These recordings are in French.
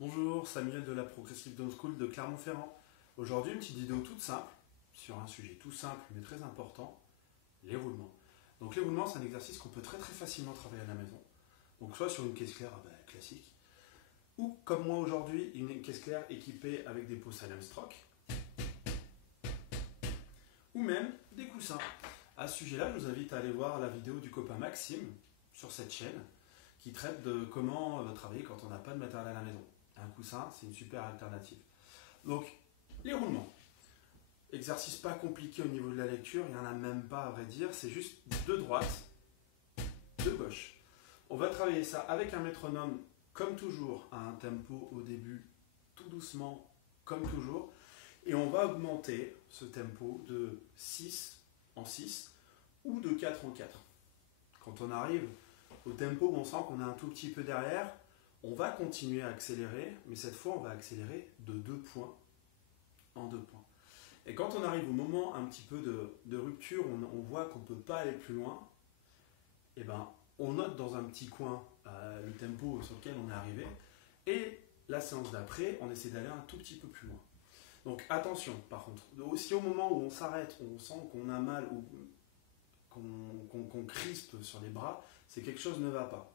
Bonjour, Samuel de la Progressive Dance School de Clermont-Ferrand. Aujourd'hui, une petite vidéo toute simple, sur un sujet tout simple mais très important, les roulements. Donc les roulements, c'est un exercice qu'on peut très facilement travailler à la maison. Donc soit sur une caisse claire classique, ou comme moi aujourd'hui, une caisse claire équipée avec des pots Salem Stroke, ou même des coussins. À ce sujet-là, je vous invite à aller voir la vidéo du copain Maxime sur cette chaîne qui traite de comment travailler quand on n'a pas de matériel à la maison. Un coussin, c'est une super alternative. Donc, les roulements. Exercice pas compliqué au niveau de la lecture, il n'y en a même pas à vrai dire, c'est juste de droite, de gauche. On va travailler ça avec un métronome, comme toujours, à un tempo au début, tout doucement, comme toujours. Et on va augmenter ce tempo de 6 en 6 ou de 4 en 4. Quand on arrive au tempo où on sent qu'on est un tout petit peu derrière, on va continuer à accélérer, mais cette fois on va accélérer de 2 points en 2 points. Et quand on arrive au moment un petit peu de rupture, on voit qu'on ne peut pas aller plus loin, et ben, on note dans un petit coin le tempo sur lequel on est arrivé, et la séance d'après, on essaie d'aller un tout petit peu plus loin. Donc attention par contre, si au moment où on s'arrête, on sent qu'on a mal ou qu'on crispe sur les bras, c'est quelque chose ne va pas.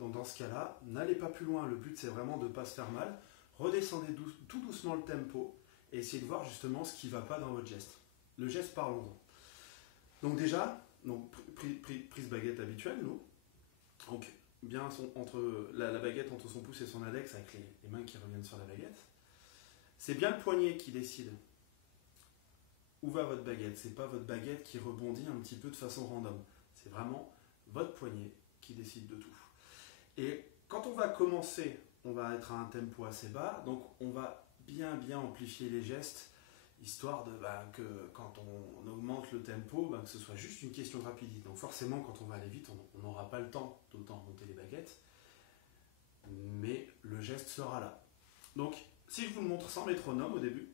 Donc dans ce cas-là, n'allez pas plus loin, le but c'est vraiment de ne pas se faire mal, redescendez tout doucement le tempo et essayez de voir justement ce qui ne va pas dans votre geste. Le geste, parlons-en. Donc déjà, prise baguette habituelle, nous. Donc bien entre la baguette entre son pouce et son index avec les mains qui reviennent sur la baguette. C'est bien le poignet qui décide où va votre baguette. C'est pas votre baguette qui rebondit un petit peu de façon random. C'est vraiment votre poignet qui décide de tout. Et quand on va commencer, on va être à un tempo assez bas, donc on va bien amplifier les gestes, histoire de que quand on augmente le tempo, que ce soit juste une question de rapidité. Donc forcément, quand on va aller vite, on n'aura pas le temps d'autant monter les baguettes, mais le geste sera là. Donc, si je vous le montre sans métronome au début,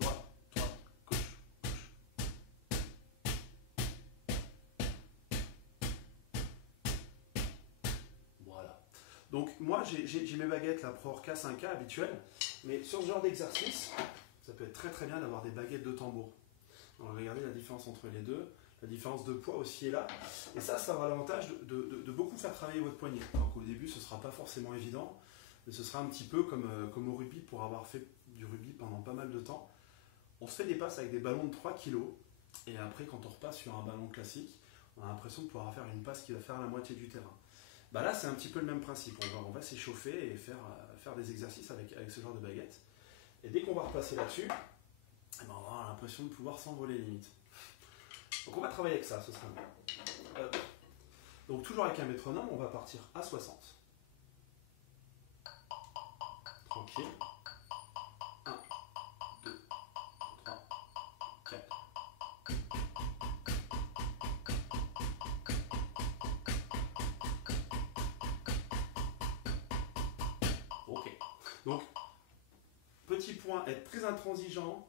droite, gauche. Voilà. Donc moi j'ai mes baguettes, la Pro Orca 5K habituelles, mais sur ce genre d'exercice, ça peut être très bien d'avoir des baguettes de tambour. Alors regardez la différence entre les deux, la différence de poids aussi est là, et ça aura l'avantage de beaucoup faire travailler votre poignet. Donc au début ce ne sera pas forcément évident, mais ce sera un petit peu comme au rugby, pour avoir fait du rugby pendant pas mal de temps. On se fait des passes avec des ballons de 3 kg, et après quand on repasse sur un ballon classique, on a l'impression de pouvoir faire une passe qui va faire la moitié du terrain. Là c'est un petit peu le même principe, on va s'échauffer et faire des exercices avec ce genre de baguette. Et dès qu'on va repasser là-dessus, on va avoir l'impression de pouvoir s'envoler limite. Donc on va travailler avec ça, ce sera bien. Donc toujours avec un métronome, on va partir à 60. Tranquille. 1, 2, 3, 4. Ok. Donc, petit point, être très intransigeant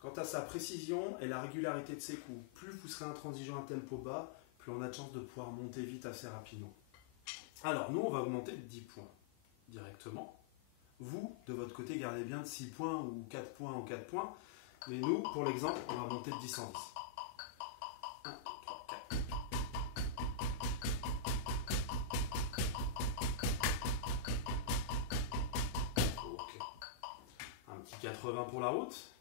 quant à sa précision et la régularité de ses coups. Plus vous serez intransigeant à tempo bas, plus on a de chances de pouvoir monter vite assez rapidement. Alors, nous, on va augmenter de 10 points directement. Vous, de votre côté, gardez bien de 6 points ou 4 points en 4 points. Mais nous, pour l'exemple, on va monter de 10 en 10. 1, 2, 3, 4. Ok. Un petit 80 pour la route.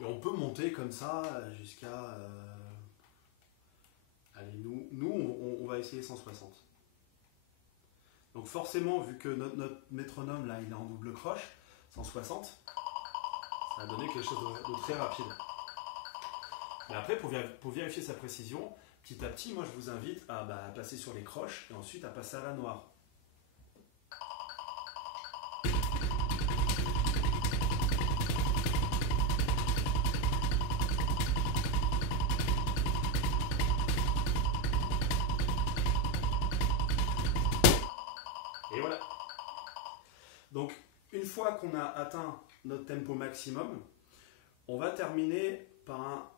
Et on peut monter comme ça jusqu'à... Allez, nous on va essayer 160. Donc forcément, vu que notre métronome, là, il est en double croche, 160, ça va donner quelque chose de très rapide. Mais après, pour vérifier sa précision, petit à petit, moi je vous invite à passer sur les croches et ensuite à passer à la noire. Donc, une fois qu'on a atteint notre tempo maximum, on va terminer par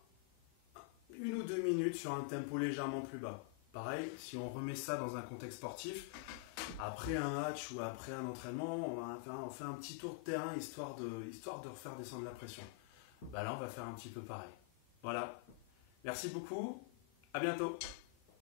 1 ou 2 minutes sur un tempo légèrement plus bas. Pareil, si on remet ça dans un contexte sportif, après un match ou après un entraînement, on fait un petit tour de terrain histoire de refaire descendre la pression. Là, on va faire un petit peu pareil. Voilà. Merci beaucoup. À bientôt.